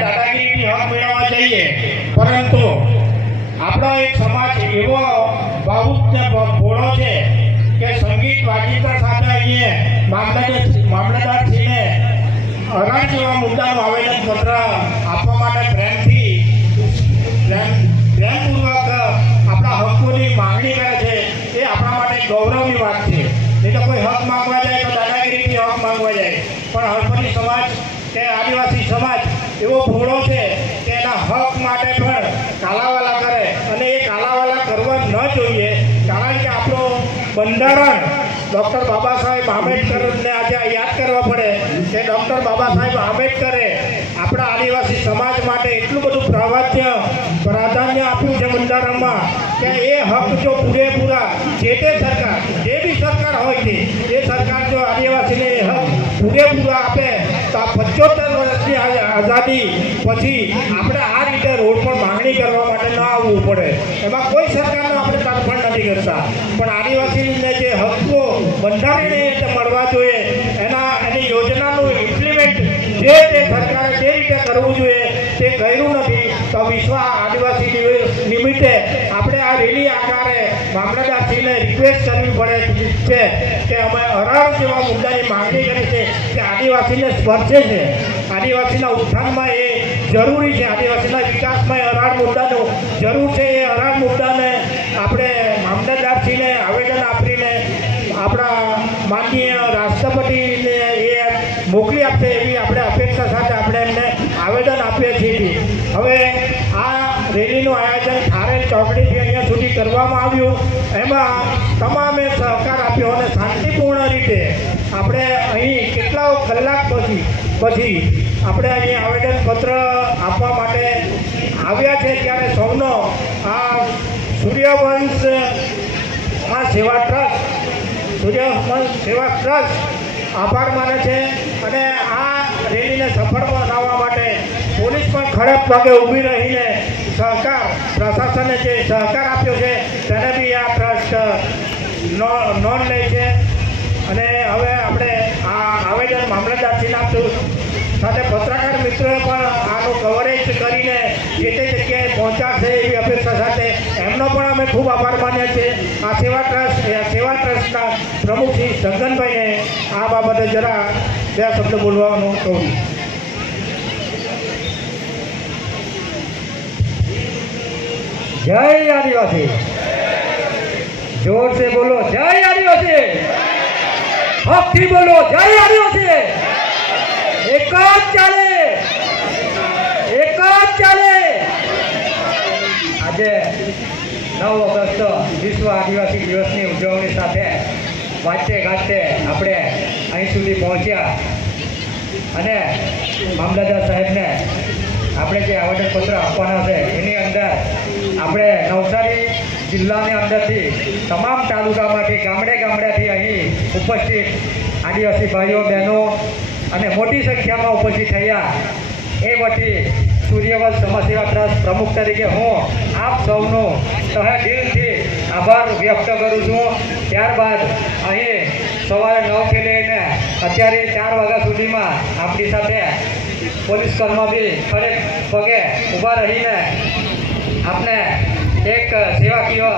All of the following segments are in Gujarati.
દાદાગીરીથી હક મેળવવા જઈએ. પરંતુ આપણો એક સમાજ એવો ભાવુક ભોળો છે કે સંગીત વાજિંત્ર સાથે અહીંયા મામલતદાર મામલતદારશ્રીને અરાજ જેવા મુદ્દાનું આવેદન પત્ર આપવા માટે પ્રેમથી, પ્રેમ પ્રેમપૂર્વક આપણા હકોની માંગણી કરે છે, એ આપણા માટે ગૌરવની વાત છે. નહીં તો કોઈ હક માંગવા જાય તો દાદાગીરીથી હક માંગવા જાય. પણ હળપતિ સમાજ કે આદિવાસી સમાજ એવો ભોળો છે કે એના હક માટે પણ કાલાવાલા કરે અને એ કાલાવાલા કરવા ન જોઈએ. કારણ કે આપણો બંધારણ ડૉક્ટર બાબા સાહેબ આંબેડકરને આજે યાદ કરવા પડે કે ડૉક્ટર બાબા સાહેબ આંબેડકરે આપણા આદિવાસી સમાજ માટે એટલું બધું પ્રાધાન્ય પ્રાધાન્ય આપ્યું છે બંધારણમાં કે એ હક જો પૂરેપૂરા જે તે સરકાર, જે બી સરકાર હોય છે એ સરકાર જો આદિવાસીને એ હક પૂરેપૂરા આપે પંચોતેર વર્ષની આઝાદી પછી આપણે આ રીતે રોડ પર માંગણી કરવા માટે ન આવવું પડે. એમાં કોઈ સરકારનો આપણે તરફડ નથી કરતા. પણ આદિવાસીને જે હક્કો બંધારણીય રીતે મળવા જોઈએ, એના, એની યોજનાનું ઇમ્પ્લિમેન્ટ જે તે સરકારે જે રીતે કરવું જોઈએ તે કર્યું નથી, તો વિશ્વ આદિવાસી દિવસ નિમિત્તે આપણે આ રેલી આકારે મામલતદારશ્રીને રિક્વેસ્ટ કરવી પડે છે કે અમે અરાર જેવા મુદ્દાની માંગણી કરી છે કે આદિવાસીને સ્પર્શે છે. આદિવાસીના ઉત્થાનમાં એ જરૂરી છે, આદિવાસીના વિકાસમાં એ અરાર મુદ્દાનો જરૂર છે, એ અરાર મુદ્દાને આપણે મામલતદારશ્રીને આવેદન આપીને આપણા માનનીય રાષ્ટ્રપતિને એ મોકલી આપશે એવી આપણે અપેક્ષા સાથે આપણે એમને આવેદન આપીએ છીએ. હવે આ રેલીનું આયોજન ખારેલ ચોકડીથી અહીંયા સુધી કરવામાં આવ્યું. એમાં તમામે સહકાર આપ્યો અને શાંતિપૂર્ણ રીતે આપણે અહીં કેટલા કલાક પછી પછી આપણે અહીં આવેદનપત્ર આપવા માટે આવ્યા છે ત્યારે સૌનો આ સૂર્યવંશ આ સેવા ટ્રસ્ટ, સૂર્યવંશ સેવા ટ્રસ્ટ આભાર માને છે અને આ રેલીને સફળ બનાવવા માટે પોલીસ પણ ખડક પગે ઊભી રહીને સહકાર, પ્રશાસને જે સહકાર આપ્યો છે, તેને બી આ ટ્રસ્ટ નોંધ લે છે. અને હવે આપણે આ આવેદન મામલતદારશ્રીને આપશું. સાથે પત્રકાર મિત્રોએ પણ આનું કવરેજ કરીને જે તે જગ્યાએ પહોંચાડશે એવી અપેક્ષા સાથે એમનો પણ અમે ખૂબ આભાર માનીએ છીએ. આ સેવા ટ્રસ્ટ સેવા ટ્રસ્ટના પ્રમુખ શ્રી સંગનભાઈને આ બાબતે જરા બે શબ્દ બોલવાનું કહું જય આદિવાસી. જોર સે બોલો, જય આદિવાસી. હકથી બોલો, જય આદિવાસી. એક જ ચાલે. એક જ ચાલે. આજે નવ ઓગસ્ટ, વિશ્વ આદિવાસી દિવસની ઉજવણી સાથે વાંચે ગાંચે આપણે અહીં સુધી પહોંચ્યા. અને મામલતદાર સાહેબને આપણે જે આવેદનપત્ર આપવાના છે, એની અંદર આપણે નવસારી જિલ્લાની અંદરથી તમામ તાલુકામાંથી ગામડે ગામડેથી અહીં ઉપસ્થિત આદિવાસી ભાઈઓ, બહેનો અને મોટી સંખ્યામાં ઉપસ્થિત થયા. એ વતી સૂર્યવંશ સમાજસેવા ટ્રસ્ટ પ્રમુખ તરીકે હું આપ સૌનો સહે દિલથી આભાર વ્યક્ત કરું છું. ત્યારબાદ અહીં સવારે નવથી લઈને અત્યારે ચાર વાગ્યા સુધીમાં આપણી સાથે પોલીસ કર્મા બી ખડે પગે ઊભા રહીને એક સેવાકીય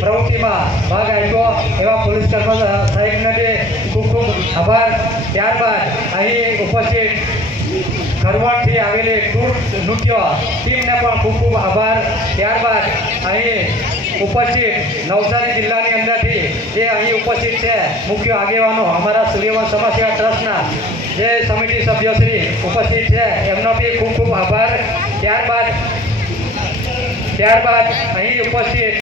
પ્રવૃત્તિમાં ભાગ આપ્યો. એવા પોલીસ કર્મચારી સાહેબને ખૂબ ખૂબ આભાર. ત્યારબાદ અહીં ઉપસ્થિત ખરવડથી આવેલી ટૂર નૃત્ય ટીમને પણ ખૂબ ખૂબ આભાર. ત્યારબાદ અહીં ઉપસ્થિત નવસારી જિલ્લાની અંદરથી જે અહીં ઉપસ્થિત છે, મુખ્ય આગેવાનો અમારા સૂર્યવંશ સમાજસેવા ટ્રસ્ટના જે સમિતિ સભ્યશ્રી ઉપસ્થિત છે, એમનો બી ખૂબ ખૂબ આભાર. ત્યારબાદ ત્યારબાદ અહીં ઉપસ્થિત